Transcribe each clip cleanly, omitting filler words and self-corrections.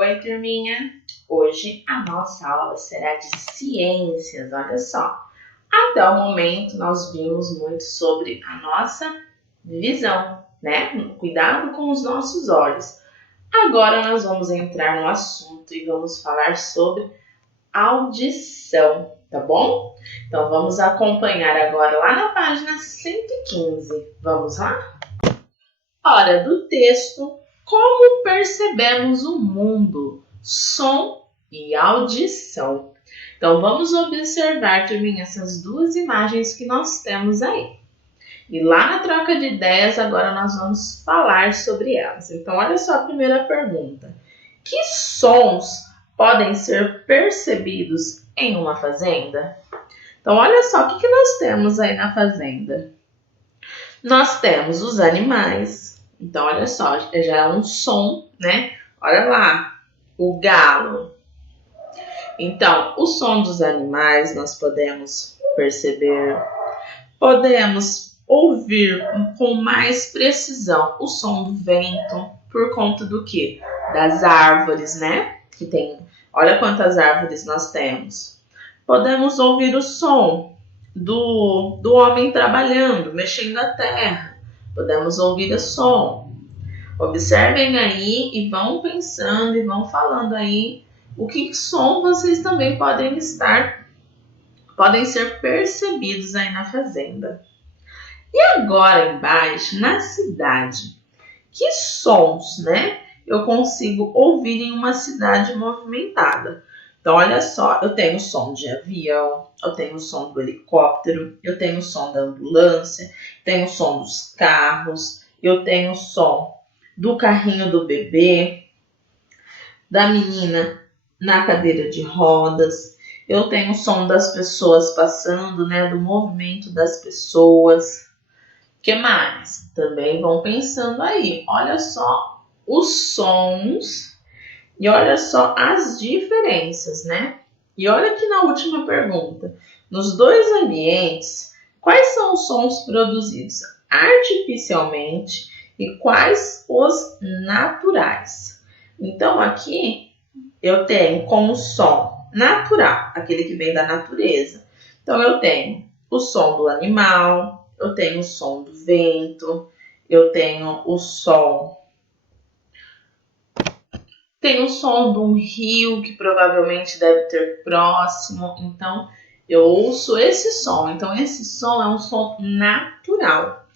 Oi, turminha! Hoje a nossa aula será de ciências, olha só. Até o momento nós vimos muito sobre a nossa visão, né? Cuidado com os nossos olhos. Agora nós vamos entrar no assunto e vamos falar sobre audição, tá bom? Então vamos acompanhar agora lá na página 115. Vamos lá? Hora do texto. Como percebemos o mundo? Som e audição. Então, vamos observar, turminha, essas duas imagens que nós temos aí. E lá na troca de ideias, agora nós vamos falar sobre elas. Então, olha só a primeira pergunta. Que sons podem ser percebidos em uma fazenda? Então, olha só o que nós temos aí na fazenda. Nós temos os animais. Então, olha só, já é um som, né? Olha lá, o galo. Então, o som dos animais nós podemos perceber, podemos ouvir com mais precisão o som do vento, por conta do quê? Das árvores, né? Que tem, olha quantas árvores nós temos. Podemos ouvir o som do homem trabalhando, mexendo a terra. Podemos ouvir o som. Observem aí e vão pensando e vão falando aí o que som vocês também podem ser percebidos aí na fazenda. E agora embaixo, na cidade, que sons, né, eu consigo ouvir em uma cidade movimentada? Então, olha só, eu tenho o som de avião, eu tenho o som do helicóptero, eu tenho o som da ambulância, tenho o som dos carros, eu tenho o som do carrinho do bebê, da menina na cadeira de rodas, eu tenho o som das pessoas passando, né, do movimento das pessoas. O que mais? Também vão pensando aí, olha só os sons e olha só as diferenças, né? E olha aqui na última pergunta. Nos dois ambientes, quais são os sons produzidos artificialmente e quais os naturais? Então, aqui eu tenho como som natural, aquele que vem da natureza. Então, eu tenho o som do animal, eu tenho o som do vento, eu tenho o som... Tem o som de um rio que provavelmente deve ter próximo, então eu ouço esse som. Então esse som é um som natural.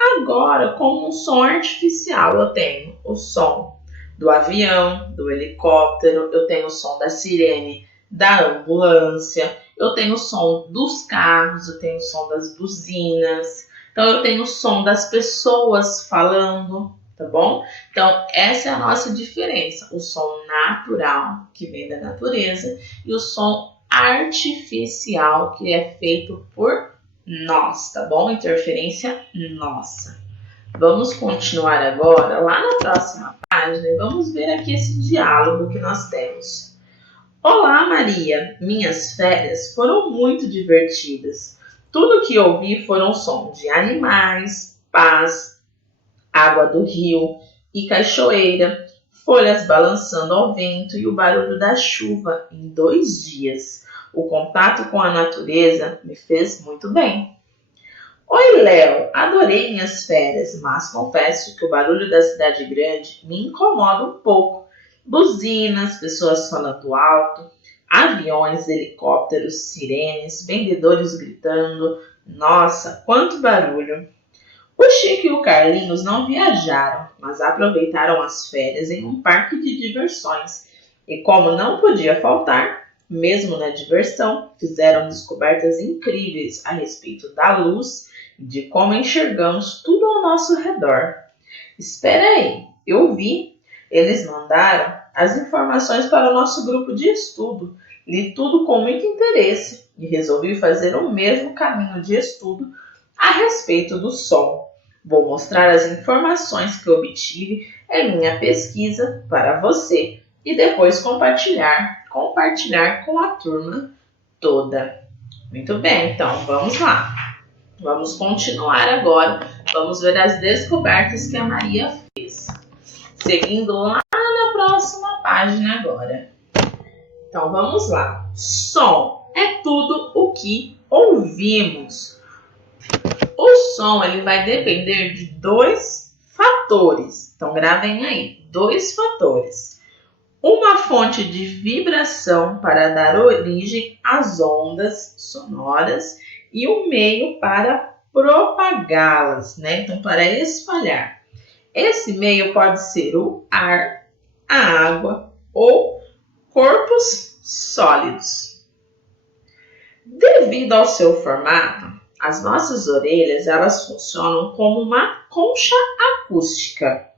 Agora, como um som artificial, eu tenho o som do avião, do helicóptero, eu tenho o som da sirene, da ambulância, eu tenho o som dos carros, eu tenho o som das buzinas, então eu tenho o som das pessoas falando, tá bom? Então, essa é a nossa diferença, o som natural, que vem da natureza, e o som artificial, que é feito por nós, tá bom? Interferência nossa. Vamos continuar agora lá na próxima página e vamos ver aqui esse diálogo que nós temos. Olá, Maria, minhas férias foram muito divertidas. Tudo que ouvi foram sons de animais, paz, água do rio e cachoeira, folhas balançando ao vento e o barulho da chuva em 2 dias. O contato com a natureza me fez muito bem. Oi, Léo, adorei minhas férias, mas confesso que o barulho da cidade grande me incomoda um pouco. Buzinas, pessoas falando alto, aviões, helicópteros, sirenes, vendedores gritando. Nossa, quanto barulho! O Chico e o Carlinhos não viajaram, mas aproveitaram as férias em um parque de diversões. E como não podia faltar, mesmo na diversão, fizeram descobertas incríveis a respeito da luz e de como enxergamos tudo ao nosso redor. Espera aí, eu vi. Eles mandaram as informações para o nosso grupo de estudo. Li tudo com muito interesse e resolvi fazer o mesmo caminho de estudo a respeito do som. Vou mostrar as informações que obtive em minha pesquisa para você e depois compartilhar com a turma toda. Muito bem, então vamos lá. Vamos continuar agora. Vamos ver as descobertas que a Maria fez. Seguindo lá na próxima página. página agora. Então, vamos lá. Som é tudo o que ouvimos. O som ele vai depender de dois fatores. Então, gravem aí. Dois fatores. Uma fonte de vibração para dar origem às ondas sonoras e um meio para propagá-las, né? Então, para espalhar. Esse meio pode ser o ar, a água ou corpos sólidos. Devido ao seu formato, as nossas orelhas elas funcionam como uma concha acústica.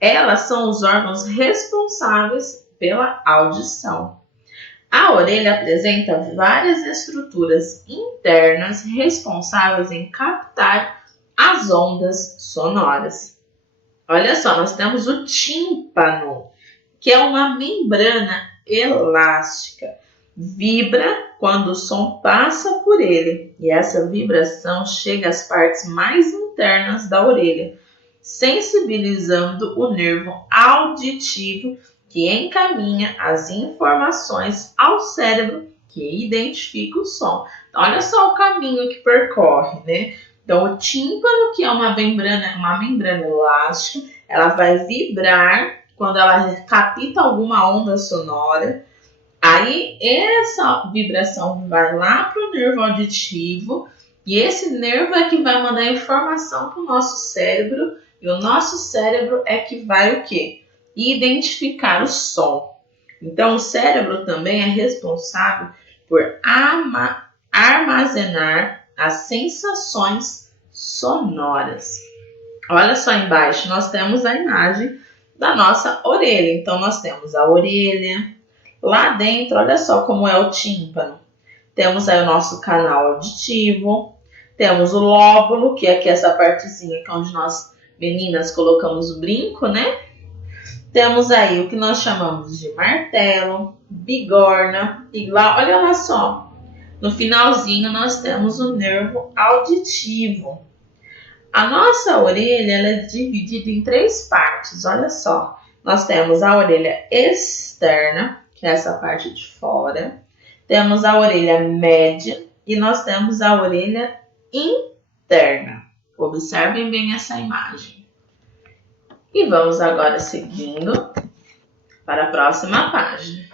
Elas são os órgãos responsáveis pela audição. A orelha apresenta várias estruturas internas responsáveis em captar as ondas sonoras. Olha só, nós temos o tímpano, que é uma membrana elástica. Vibra quando o som passa por ele, e essa vibração chega às partes mais internas da orelha, sensibilizando o nervo auditivo que encaminha as informações ao cérebro que identifica o som. Então, olha só o caminho que percorre, né? Então, o tímpano, que é uma membrana elástica, ela vai vibrar quando ela capta alguma onda sonora. Aí, essa vibração vai lá para o nervo auditivo e esse nervo é que vai mandar informação para o nosso cérebro e o nosso cérebro é que vai o quê? Identificar o som. Então, o cérebro também é responsável por armazenar as sensações sonoras. Olha só embaixo, nós temos a imagem da nossa orelha. Então, nós temos a orelha. Lá dentro, olha só como é o tímpano. Temos aí o nosso canal auditivo. Temos o lóbulo, que é aqui essa partezinha que é onde nós, meninas, colocamos o brinco, né? Temos aí o que nós chamamos de martelo, bigorna. E lá, olha só, no finalzinho nós temos o nervo auditivo. A nossa orelha ela é dividida em três partes, olha só. Nós temos a orelha externa, que é essa parte de fora. Temos a orelha média e nós temos a orelha interna. Observem bem essa imagem. E vamos agora seguindo para a próxima página.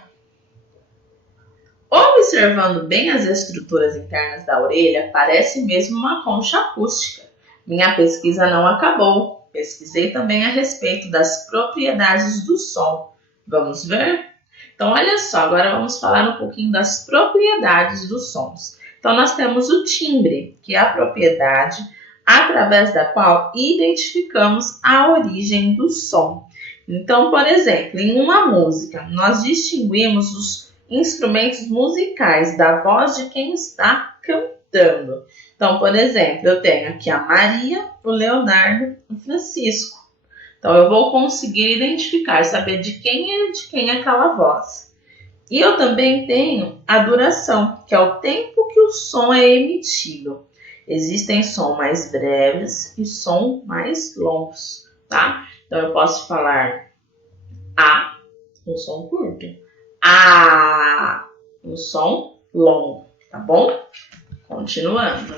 Observando bem as estruturas internas da orelha, parece mesmo uma concha acústica. Minha pesquisa não acabou. Pesquisei também a respeito das propriedades do som. Vamos ver? Então, olha só, agora vamos falar um pouquinho das propriedades dos sons. Então, nós temos o timbre, que é a propriedade através da qual identificamos a origem do som. Então, por exemplo, em uma música, nós distinguimos os instrumentos musicais da voz de quem está cantando. Então, por exemplo, eu tenho aqui a Maria, o Leonardo, o Francisco. Então, eu vou conseguir identificar, saber de quem é aquela voz. E eu também tenho a duração, que é o tempo que o som é emitido. Existem sons mais breves e sons mais longos, tá? Então, eu posso falar A, um som curto. A, um som longo, tá bom? Continuando.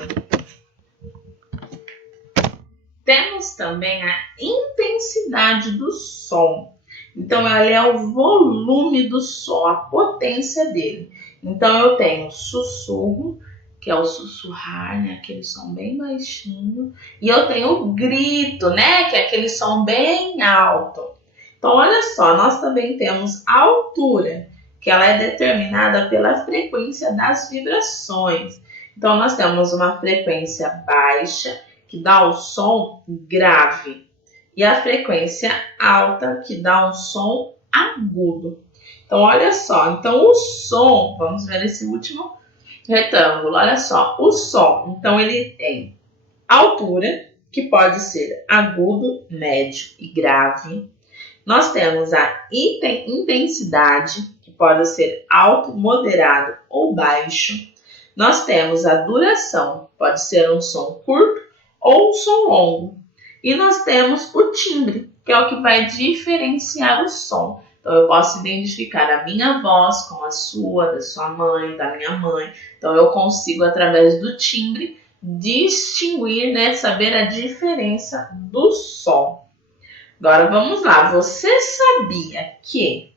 Temos também a intensidade do som. Então, ela é o volume do som, a potência dele. Então, eu tenho sussurro, que é o sussurrar, né? Aquele som bem baixinho. E eu tenho o grito, né? Que é aquele som bem alto. Então, olha só, nós também temos a altura, que ela é determinada pela frequência das vibrações. Então, nós temos uma frequência baixa, que dá o som grave, e a frequência alta, que dá um som agudo. Então, olha só, então o som, vamos ver esse último retângulo, olha só, o som, então ele tem altura, que pode ser agudo, médio e grave. Nós temos a intensidade, que pode ser alto, moderado ou baixo. Nós temos a duração, pode ser um som curto ou um som longo. E nós temos o timbre, que é o que vai diferenciar o som. Então, eu posso identificar a minha voz com a sua, da sua mãe, da minha mãe. Então, eu consigo, através do timbre, distinguir, né, saber a diferença do som. Agora, vamos lá. Você sabia que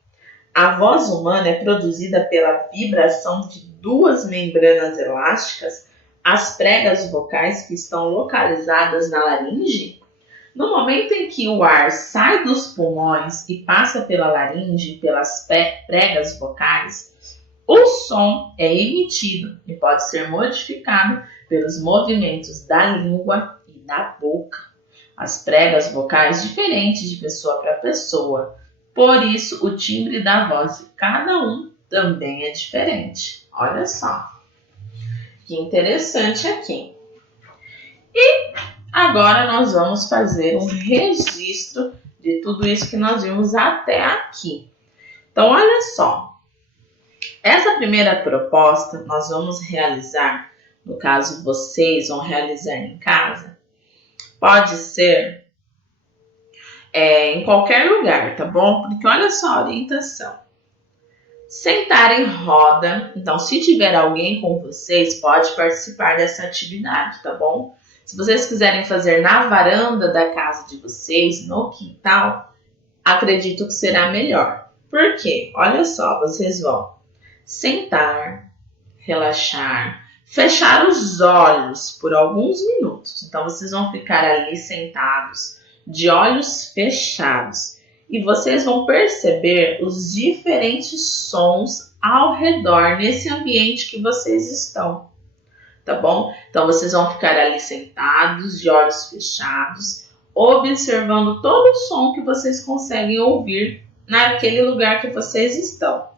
a voz humana é produzida pela vibração de duas membranas elásticas, as pregas vocais que estão localizadas na laringe? No momento em que o ar sai dos pulmões e passa pela laringe e pelas pregas vocais, o som é emitido e pode ser modificado pelos movimentos da língua e da boca. As pregas vocais diferentes de pessoa para pessoa. Por isso, o timbre da voz de cada um também é diferente. Olha só, que interessante aqui. E agora nós vamos fazer um registro de tudo isso que nós vimos até aqui. Então, olha só. Essa primeira proposta nós vamos realizar, no caso vocês vão realizar em casa, pode ser em qualquer lugar, tá bom? Porque olha só a orientação. Sentar em roda. Então, se tiver alguém com vocês, pode participar dessa atividade, tá bom? Se vocês quiserem fazer na varanda da casa de vocês, no quintal, acredito que será melhor. Por quê? Olha só, vocês vão sentar, relaxar, fechar os olhos por alguns minutos. Então, vocês vão ficar ali sentados, de olhos fechados. E vocês vão perceber os diferentes sons ao redor nesse ambiente que vocês estão. Tá bom? Então, vocês vão ficar ali sentados, de olhos fechados, observando todo o som que vocês conseguem ouvir naquele lugar que vocês estão.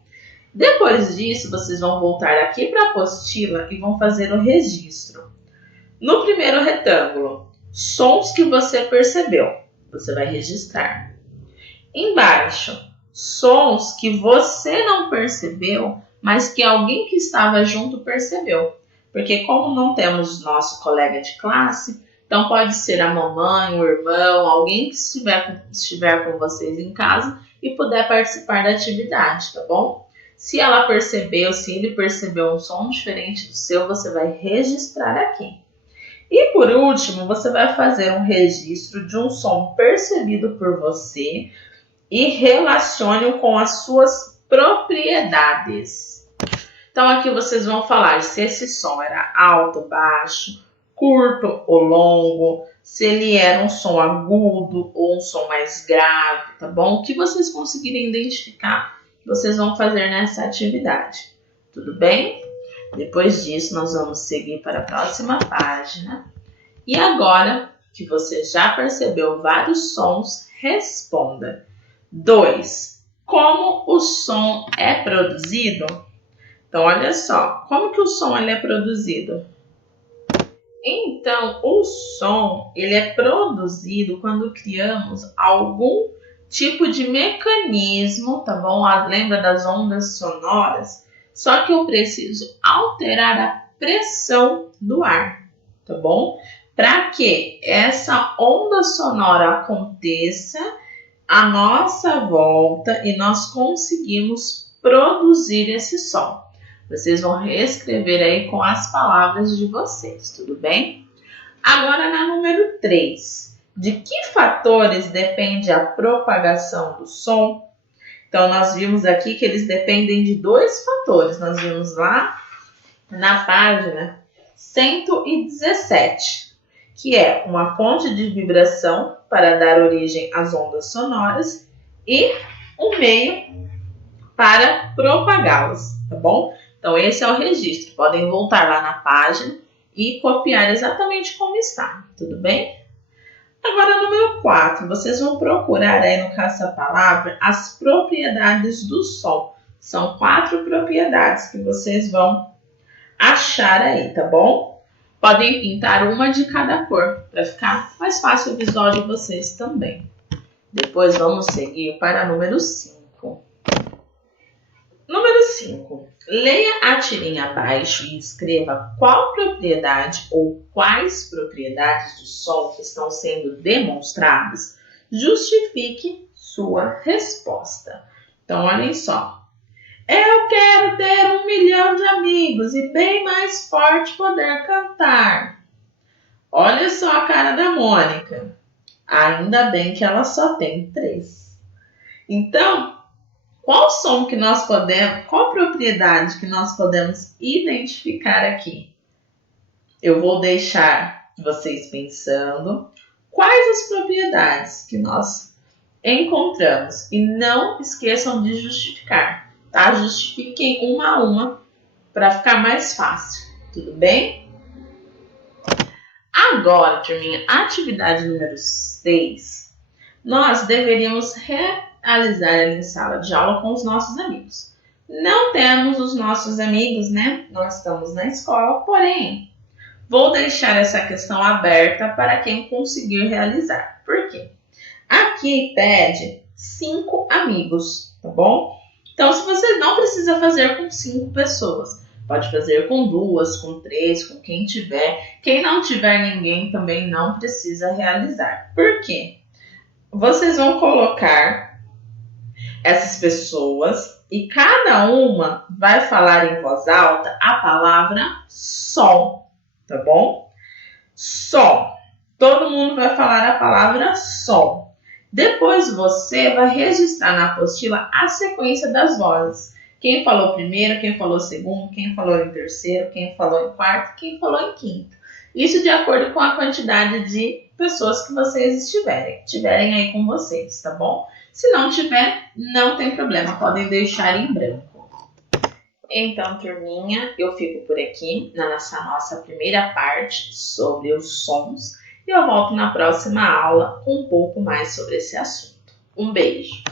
Depois disso, vocês vão voltar aqui para a apostila e vão fazer o registro. No primeiro retângulo, sons que você percebeu, você vai registrar. Embaixo, sons que você não percebeu, mas que alguém que estava junto percebeu. Porque como não temos nosso colega de classe, então pode ser a mamãe, o irmão, alguém que estiver com vocês em casa e puder participar da atividade, tá bom? Se ela percebeu, se ele percebeu um som diferente do seu, você vai registrar aqui. E por último, você vai fazer um registro de um som percebido por você e relacione-o com as suas propriedades. Então aqui vocês vão falar se esse som era alto, baixo, curto ou longo, se ele era um som agudo ou um som mais grave, tá bom? O que vocês conseguirem identificar, vocês vão fazer nessa atividade. Tudo bem? Depois disso, nós vamos seguir para a próxima página. E agora que você já percebeu vários sons, responda. 2. Como o som é produzido? Então, olha só, como que o som ele é produzido? Então, o som ele é produzido quando criamos algum tipo de mecanismo, tá bom? Lembra das ondas sonoras? Só que eu preciso alterar a pressão do ar, tá bom? Para que essa onda sonora aconteça à nossa volta e nós conseguimos produzir esse som. Vocês vão reescrever aí com as palavras de vocês, tudo bem? Agora na número 3. De que fatores depende a propagação do som? Então, nós vimos aqui que eles dependem de 2 fatores. Nós vimos lá na página 117, que é uma fonte de vibração para dar origem às ondas sonoras e um meio para propagá-las, tá bom? Então, esse é o registro. Podem voltar lá na página e copiar exatamente como está, tudo bem? Agora, número 4, vocês vão procurar aí no caça-palavra as propriedades do som. São 4 propriedades que vocês vão achar aí, tá bom? Podem pintar uma de cada cor, para ficar mais fácil o visual de vocês também. Depois vamos seguir para número 5. Número 5. Leia a tirinha abaixo e escreva qual propriedade ou quais propriedades do som que estão sendo demonstradas. Justifique sua resposta. Então, olhem só. Eu quero ter 1 milhão de amigos e bem mais forte poder cantar. Olha só a cara da Mônica. Ainda bem que ela só tem 3. Então, qual som que nós podemos, qual propriedade que nós podemos identificar aqui? Eu vou deixar vocês pensando quais as propriedades que nós encontramos e não esqueçam de justificar, tá? Justifiquem uma a uma para ficar mais fácil, tudo bem? Agora, turminha, atividade número 6, nós deveríamos realizar ela em sala de aula com os nossos amigos. Não temos os nossos amigos, né? Nós estamos na escola, porém, vou deixar essa questão aberta para quem conseguir realizar. Por quê? Aqui pede 5 amigos, tá bom? Então, se você não precisa fazer com 5 pessoas, pode fazer com 2, com 3, com quem tiver. Quem não tiver ninguém também não precisa realizar. Por quê? Vocês vão colocar essas pessoas e cada uma vai falar em voz alta a palavra som, tá bom? Som. Todo mundo vai falar a palavra som. Depois você vai registrar na apostila a sequência das vozes. Quem falou primeiro, quem falou segundo, quem falou em terceiro, quem falou em quarto, quem falou em quinto. Isso de acordo com a quantidade de pessoas que vocês tiverem aí com vocês, tá bom? Se não tiver, não tem problema, podem deixar em branco. Então, turminha, eu fico por aqui na nossa primeira parte sobre os sons e eu volto na próxima aula com um pouco mais sobre esse assunto. Um beijo!